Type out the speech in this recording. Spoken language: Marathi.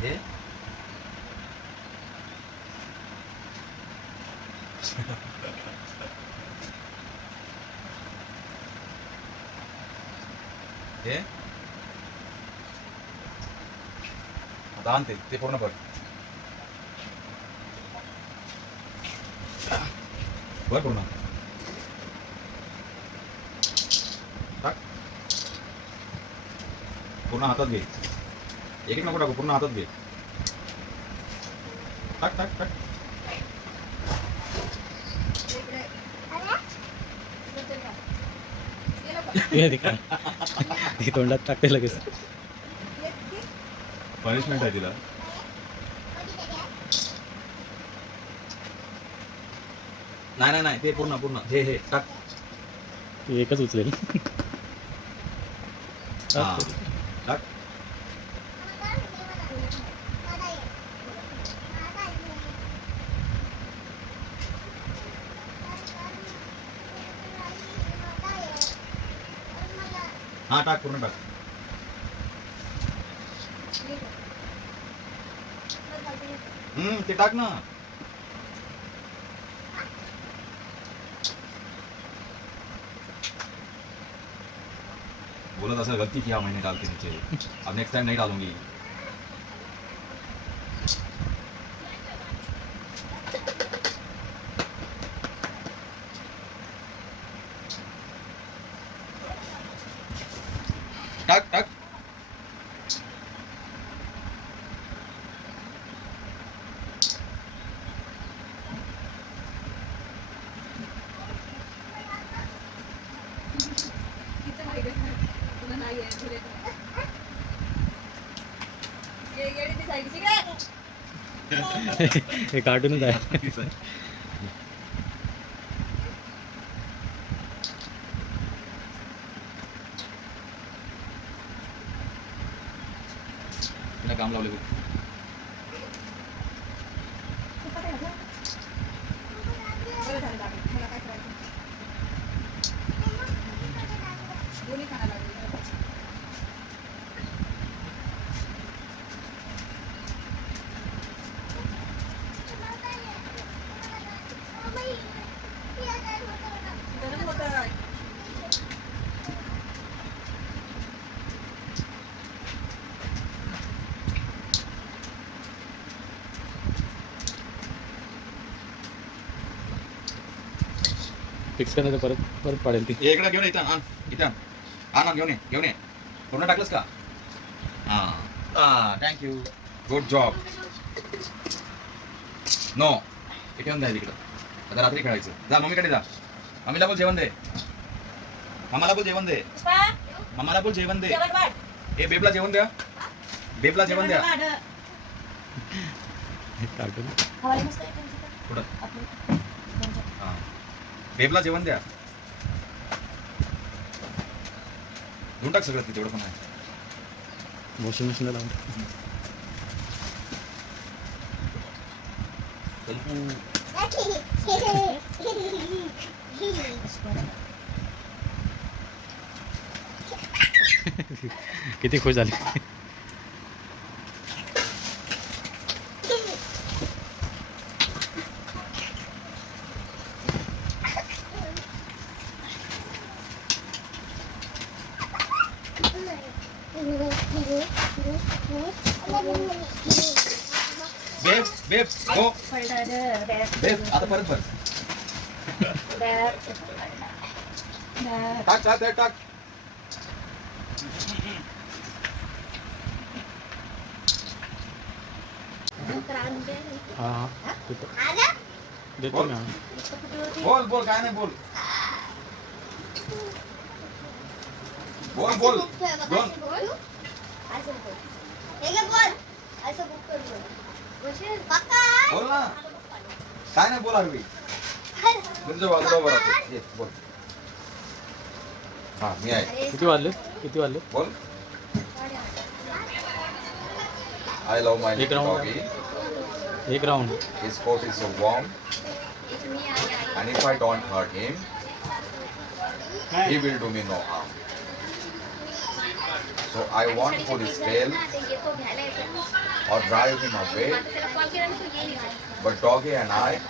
हे हे आता आणते ते पूर्ण भर भर पूर्ण टाक पूर्ण हातात घे एक नको टाकू पूर्ण हातात घे टाक टाक टाक तोंडात टाकते लगेच पनिशमेंट आहे तिला नाही नाही नाही ते पूर्ण पूर्ण हे टाक एकच उचलेल हा टाक हा टाक पूर्ण टाक ते टाक ना बोलत असेल गलती किया मैंने डाल के नीचे अब नेक्स्ट टाइम नहीं डालूंगी टाक टाक हे कार्टूनच आहे तिला काम लावले फिक्स करणार तर परत परत पाडेल ती इकडे घेऊन इथं आण इथं आण घेऊन ये पूर्ण टाकलंस का हां थँक्यू गुड जॉब नो इथे येऊन द्या तिकडं आता रात्री खेळायचं जा मम्मीकडे जा मम्मीला बोल जेवण दे मामाला बोल जेवण दे मामाला बोल जेवण दे ए बेबला जेवण द्या बेबला जेवण द्या कार्टून कुठं हां बेबला जेवण द्या घेऊन टाक सगळं तेवढं पण आहे वॉशिंग मशीनला लावून किती खुश झाली बेब बेब हो बेब आता परत भर टाक टाक टाक हाँ देतो ना बोल बोल काय नाही बोल बोल बोल बोल बोल ना काय नाही बोल अरवी तुमच्या बाजूला उभा राहतो ये बोल हा मी आहे किती वाजले बोल I love my एक little राऊंड doggy. एक round His coat is so warm, and if I don't hurt him, he will do me no harm. So I want for his tail or drive him away. But doggy and I